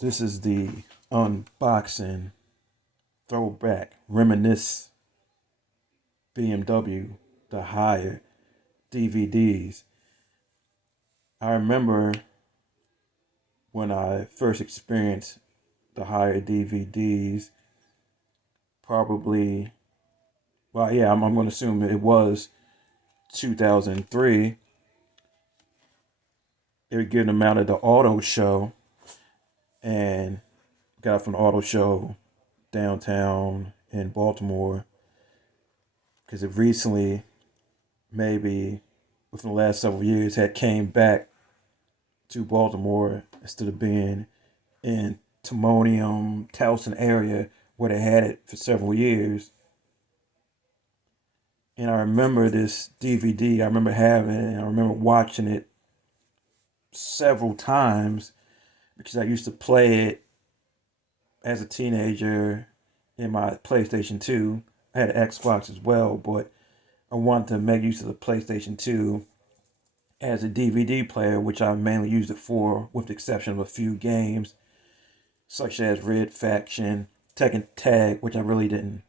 This is the unboxing, throwback, reminisce BMW The Hire DVDs. I remember when I first experienced The Hire DVDs, probably, well, yeah, I'm going to assume it was 2003. They were getting them out of the auto show, and got it from the auto show downtown in Baltimore because it recently, maybe within the last several years, had came back to Baltimore instead of being in Timonium, Towson area where they had it for several years. And I remember this DVD, I remember having it, I remember watching it several times because I used to play it as a teenager in my PlayStation 2. I had an Xbox as well, but I wanted to make use of the PlayStation 2 as a DVD player, which I mainly used it for, with the exception of a few games, such as Red Faction, Tekken Tag, which I really didn't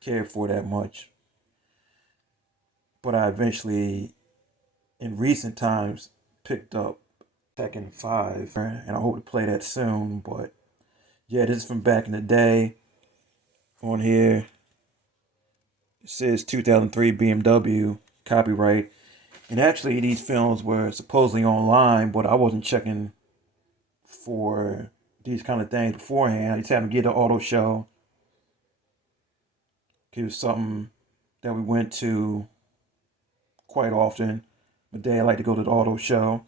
care for that much. But I eventually, in recent times, picked up Tekken 5, and I hope to play that soon. But yeah, this is from back in the day. On here, it says 2003 BMW, copyright. And actually, these films were supposedly online, but I wasn't checking for these kind of things beforehand. I just happened to get an auto show. It was something that we went to quite often. My dad liked to go to the auto show.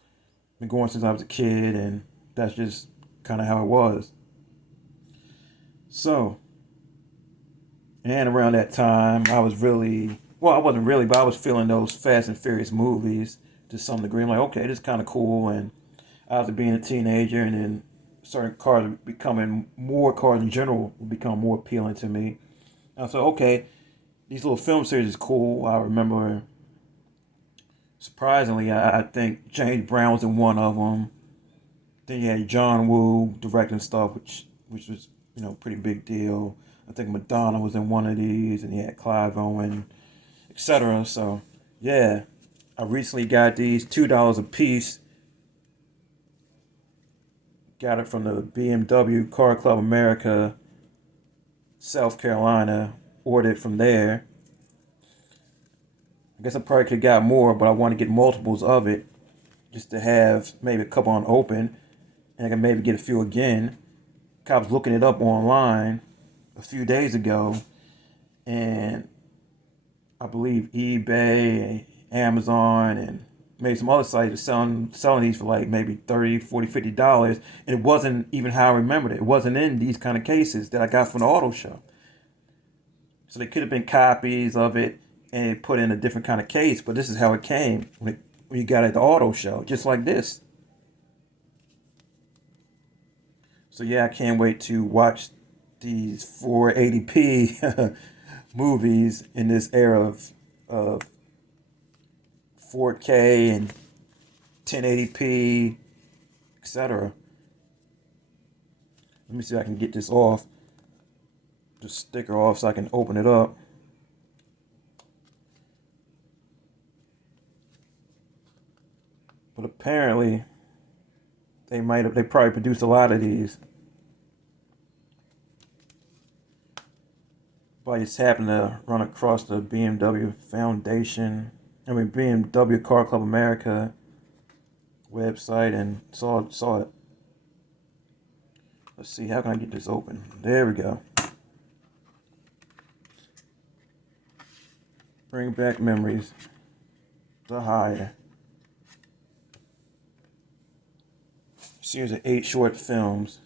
Been going since I was a kid, and that's just kind of how it was. So, and around that time, I was really, well, I wasn't really, but I was feeling those Fast and Furious movies to some degree. I'm like, okay, this is kind of cool. And after being a teenager, and then certain cars becoming more cars in general would become more appealing to me. I said, okay, these little film series is cool. I remember, surprisingly, I think James Brown was in one of them. Then you had John Woo directing stuff, which was pretty big deal. I think Madonna was in one of these, and you had Clive Owen, etc. So yeah, I recently got these $2 a piece. Got it from the BMW Car Club America, South Carolina. Ordered it from there. I guess I probably could have got more, but I want to get multiples of it just to have maybe a couple unopened, and I can maybe get a few again. I was looking it up online a few days ago, and I believe eBay, Amazon, and maybe some other sites are selling these for like maybe $30, $40, $50. And it wasn't even how I remembered it. It wasn't in these kind of cases that I got from the auto show. So they could have been copies of it and it put in a different kind of case, but this is how it came when you got it at the auto show, just like this. So yeah, I can't wait to watch these 480p movies in this era of 4K and 1080p, etc. Let me see if I can get this off, the sticker off, so I can open it up. But apparently, they probably produced a lot of these. But I just happened to run across the BMW Foundation, BMW Car Club America website and saw it. Let's see, how can I get this open? There we go. Bring back memories. The Hire. Series of 8 short films.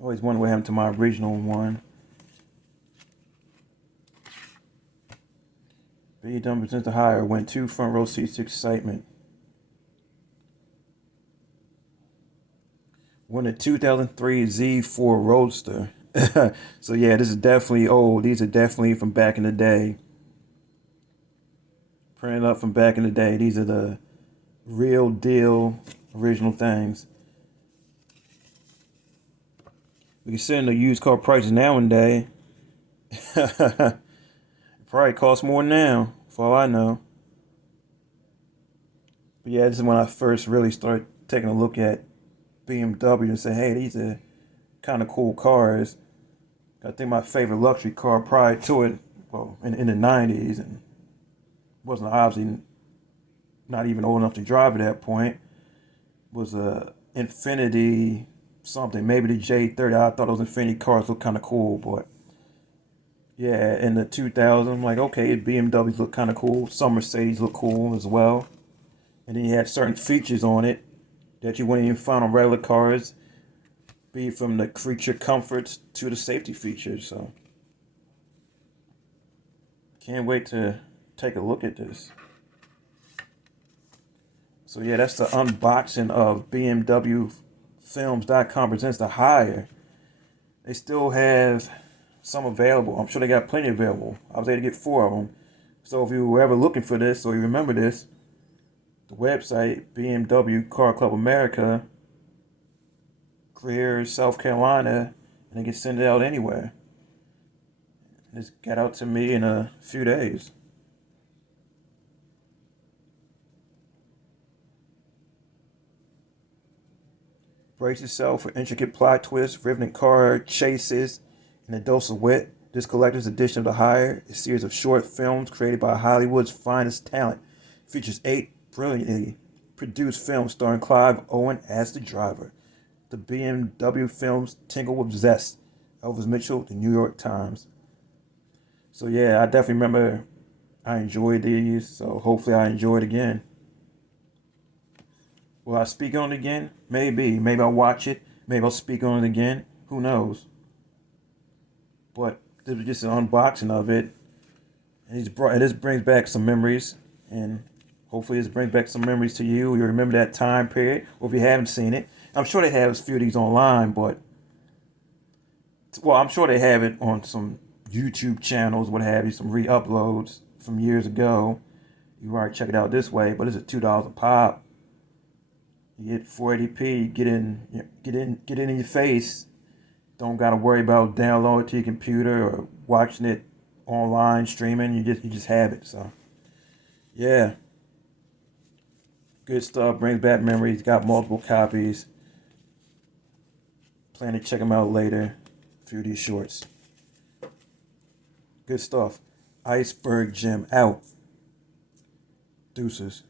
I always wonder what happened to my original one. BMW presents The Hire. Went 2 front row seats to excitement. Won a 2003 Z4 Roadster. So yeah, this is definitely old. These are definitely from back in the day. Printed up from back in the day. These are the real deal original things. Considering the used car prices nowadays, it probably costs more now, for all I know. But yeah, this is when I first really started taking a look at BMW and say, hey, these are kind of cool cars. I think my favorite luxury car prior to it, well, in the 90s, and wasn't obviously not even old enough to drive at that point, was a Infinity something, maybe the J30. I thought those Infinity cars looked kind of cool, but yeah, in the 2000s, I'm like, okay, BMWs look kind of cool. Some Mercedes look cool as well. And then you had certain features on it that you wouldn't even find on regular cars, be it from the creature comforts to the safety features. So can't wait to take a look at this. So yeah, that's the unboxing of BMW Films.com presents The Hire. They still have some available. I'm sure they got plenty available. I was able to get 4 of them. So if you were ever looking for this or you remember this, the website, BMW Car Club America, clears South Carolina, and they can send it out anywhere. It's got out to me in a few days. Brace yourself for intricate plot twists, riveting car chases, and a dose of wit. This collector's edition of The Hire, a series of short films created by Hollywood's finest talent, features 8 brilliantly produced films starring Clive Owen as the driver. The BMW films tingle with zest. Elvis Mitchell, The New York Times. So yeah, I definitely remember I enjoyed these, so hopefully I enjoy it again. Will I speak on it again? Maybe. Maybe I'll watch it. Maybe I'll speak on it again. Who knows? But this was just an unboxing of it. And this brings back some memories. And hopefully this brings back some memories to you. You remember that time period. Or if you haven't seen it. I'm sure they have a few of these online, but well, I'm sure they have it on some YouTube channels, what have you, some re-uploads from years ago. You already check it out this way, but it's at $2 a pop. You get 480p, get in your face. Don't gotta worry about downloading it to your computer or watching it online, streaming. You just have it. So yeah, good stuff. Brings back memories. Got multiple copies. Plan to check them out later. A few of these shorts. Good stuff. Iceberg Gym out. Deuces.